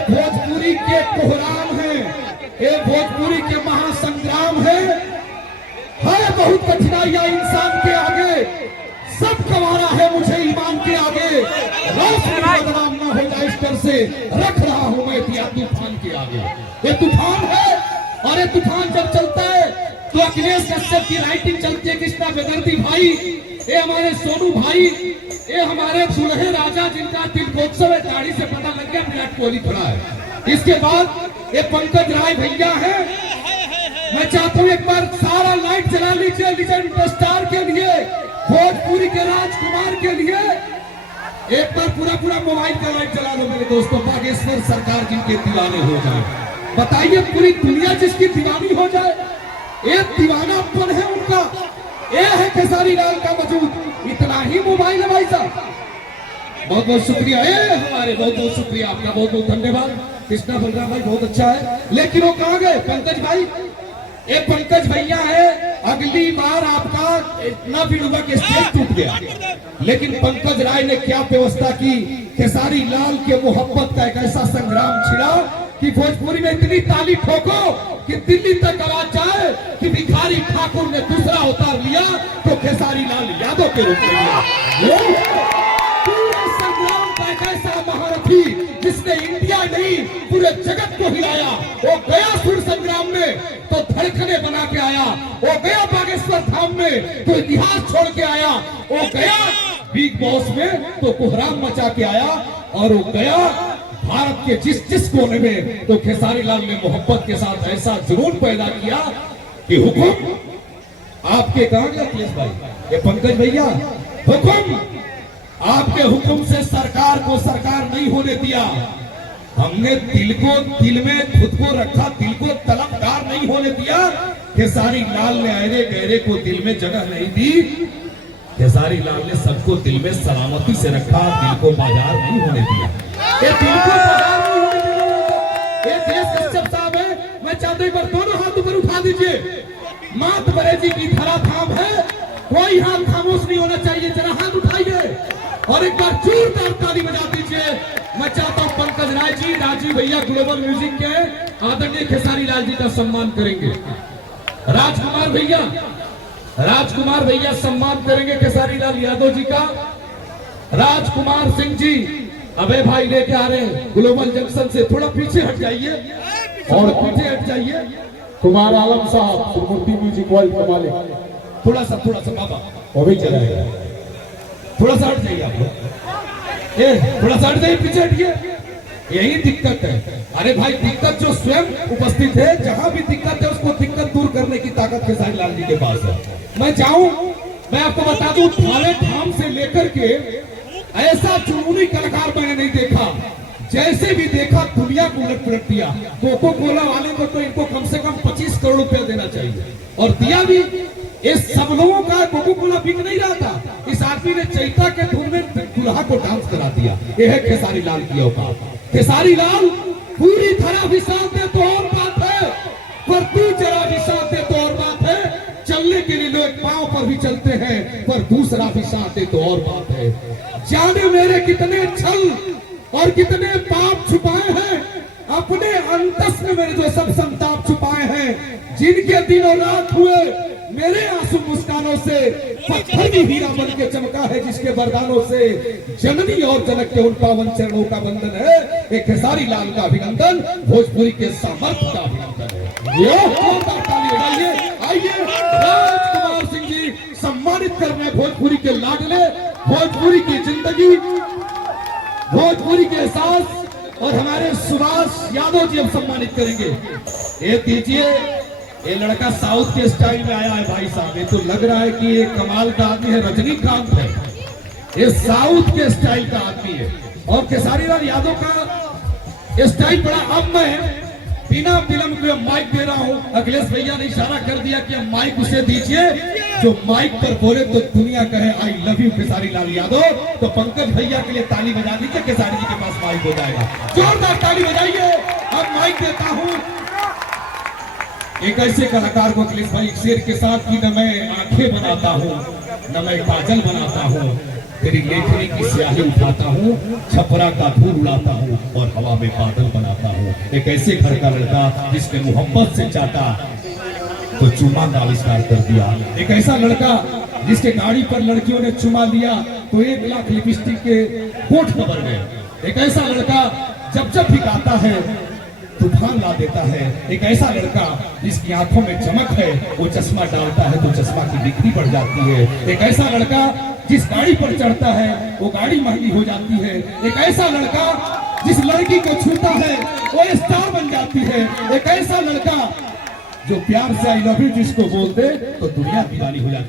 भोजपुरी के कोहराम है, ये भोजपुरी के महासंग्राम है बहुत कठिनाइयां इंसान के आगे, सब गंवारा है मुझे ईमान के आगे, रोशनी बदनाम ना हो जाए इस डर से रख रहा हूं मैं तूफान के आगे। ये तूफान है और ये तूफान जब चलता है तो अखिलेश कश्यप की राइटिंग चलती है, कृष्णा बेदर्दी भाई, ये हमारे सोनू भाई, ये हमारे दुल्हे राजा जिनका तिलकोत्सव है, दाढ़ी से पता लग गया विराट कोहली खड़ा है। इसके बाद ये पंकज राय भैया है। मैं चाहता हूं एक बार सारा लाइट जला लीजिए लीजेंड स्टार के लिए, भोजपुरी के राजकुमार के लिए। एक बार पूरा मोबाइल का लाइट जला दो मेरे दोस्तों। बागेश्वर सरकार जिनके दीवाने हो जाए, बताइए पूरी दुनिया जिसकी दीवानी हो जाए, एक दीवानापन है उनका, ये है खेसारी लाल का वजूद। इतना ही मोबाइल है भाई साहब। बहुत बहुत शुक्रिया हमारे, बहुत बहुत शुक्रिया आपका, बहुत बहुत धन्यवाद। कृष्णा बलराम भाई बहुत अच्छा है, लेकिन वो कहाँ गए पंकज भाई? ये पंकज भैया है, अगली बार आपका इतना भी डूबा कि स्टेज टूट गया, लेकिन पंकज राय ने क्या व्यवस्था की। खेसारी लाल के मोहब्बत का एक ऐसा संग्राम छिड़ा कि भोजपुरी में इतनी ताली ठोको कि दिल्ली तक आवाज जाए कि भिखारी ठाकुर ने दूसरा अवतार लिया तो खेसारी लाल यादव के रूप में लिया। पूरे संग्राम का एक ऐसा महारथी जिसने इंडिया नहीं पूरे जगत को हिलाया, वो गया सुर संग्राम में तो धड़कने बना के आया, वो गया बागेश्वर धाम में तो इतिहास छोड़ के आया, वो गया बिग बॉस में तो कोहराम मचा के आया, और वो गया भारत के जिस कोने में तो खेसारी लाल ने मोहब्बत के साथ ऐसा जुनून पैदा किया कि हुक्म आपके कहां गया अखिलेश भाई, ये पंकज भैया, हुक्म आपके हुक्म से सरकार को सरकार नहीं होने दिया। हमने दिल को दिल में खुद को रखा, दिल को तलबगार नहीं होने दिया। खेसारी लाल ने अहरे गहरे को दिल में जगह नहीं दी। खेसारी लाल ने सबको दिल में सलामती से रखा, दिल को बाजार नहीं होने दिया। ये दिल को बाजार नहीं होने दिया। ये देश कश्यप साहब है, मैं चाहता हूं एक बार दोनों हाथ ऊपर उठा दीजिए। मात बरेजी की धरा थाम है, कोई हाथ खामोश नहीं होना चाहिए, जरा हाथ उठाइए और एक बार जोरदार ताली बजा दीजिए। मैं चाहता हूं पंकज राय जी, राजीव भैया ग्लोबल म्यूजिक के आदरणीय खेसारी लाल जी का सम्मान करेंगे। राजकुमार भैया सम्मान करेंगे खेसारी लाल यादव जी का। राजकुमार सिंह जी अबे भाई लेके आ रहे हैं ग्लोबल जंक्शन से, थोड़ा पीछे हट जाइए और पीछे हट जाइए। कुमार आलम साहब सुरमूर्ति म्यूजिक वर्ल्ड के मालिक, थोड़ा सा बाबा वो भी चलाएगा, थोड़ा सा हट जाइए आप लोग, थोड़ा सा हट जाइए, पीछे हटिए। यही दिक्कत है। अरे भाई दिक्कत जो स्वयं उपस्थित है, जहां भी दिक्कत है उसको दिक्कत दूर करने की ताकत खेसारी लाल जी के पास है। मैं चाहूं, मैं आपको बता दूं, थाने धाम से लेकर के ऐसा जुनूनी कलाकार मैंने नहीं देखा। जैसे भी देखा दुनिया को उलट पलट दिया। कोको कोला वाले को तो इनको कम से कम 25 करोड़ रुपया देना चाहिए, और दिया भी। इस सब लोगों का कोको कोला बिक नहीं रहा था, इस आदमी ने चैता के धुन में दुल्हा को डांस करा दिया। यह है खेसारी लाल की औकात। खेसारी लाल पूरी तरह विशाल दे तो और बात है, पर तू जरा विशाल दे तो और बात है। चलने के लिए लोग पांव पर भी चलते हैं, पर दूसरा विशाल दे तो और बात है। जाने मेरे कितने छल और कितने पाप छुपाए हैं, अपने अंतस में मेरे जो सब संताप छुपाए हैं। जिनके दिनों रात हुए मेरे आंसू मुस्कानों से, पत्थर भी हीरा बन के चमका है जिसके वरदानों से। जननी और जनक के उन पावन चरणों का बंधन है। एक खेसारी लाल का अभिनंदन, भोजपुरी के सामर्थ्य का अभिनंदन है। आइए राजकुमार सिंह जी सम्मानित करने भोजपुरी के लाडले, भोजपुरी की जिंदगी, भोजपुरी के एहसास, और हमारे सुभाष यादव जी हम सम्मानित करेंगे। ये दीजिए, ये लड़का साउथ के स्टाइल में आया है भाई साहब। ये तो लग रहा है कि ये कमाल का आदमी है, रजनीकांत है। ये साउथ के स्टाइल का आदमी है, और खेसारी लाल यादव का स्टाइल बड़ा। अब मैं बिना विलंब के माइक दे रहा हूं। अखिलेश भैया ने इशारा कर दिया कि माइक उसे दीजिए जो माइक पर बोले तो दुनिया कहे I love you Khesari Lal Yadav. तो पंकज भैया के लिए ताली बजा दीजिए, खेसारी जी के पास माइक हो जाएगा। जोरदार ताली बजाइए। अब माइक देता हूं एक ऐसे कलाकार को अखिलेश भाई, शेर के साथ की न मैं आंखें बनाता हूँ, न मैं काजल बनाता हूँ, तेरी लेखनी की स्याही उठाता हूँ, छपरा का धूल उड़ाता हूँ और हवा में बादल बनाता हूँ। एक ऐसे घर का लड़का जिसने मोहब्बत से चाटा तो चुमा का आविष्कार कर दिया। एक ऐसा लड़का जिसके गाड़ी पर लड़कियों ने चुमा लिया तो 1 लाख लिपस्टिक के होठ कबर गए। एक ऐसा लड़का जब जब भी गाता है तूफान ला देता है। एक ऐसा लड़का जिसकी आंखों में चमक है, वो चश्मा डालता है तो चश्मा की बिक्री बढ़ जाती है। एक ऐसा लड़का जिस गाड़ी पर चढ़ता है वो गाड़ी महंगी हो जाती है। एक ऐसा लड़का जिस लड़की को छूता है वो स्टार बन जाती है। एक ऐसा लड़का जो प्यार से आई लव यू जिसको बोलते तो दुनिया दीवानी हो जाती है।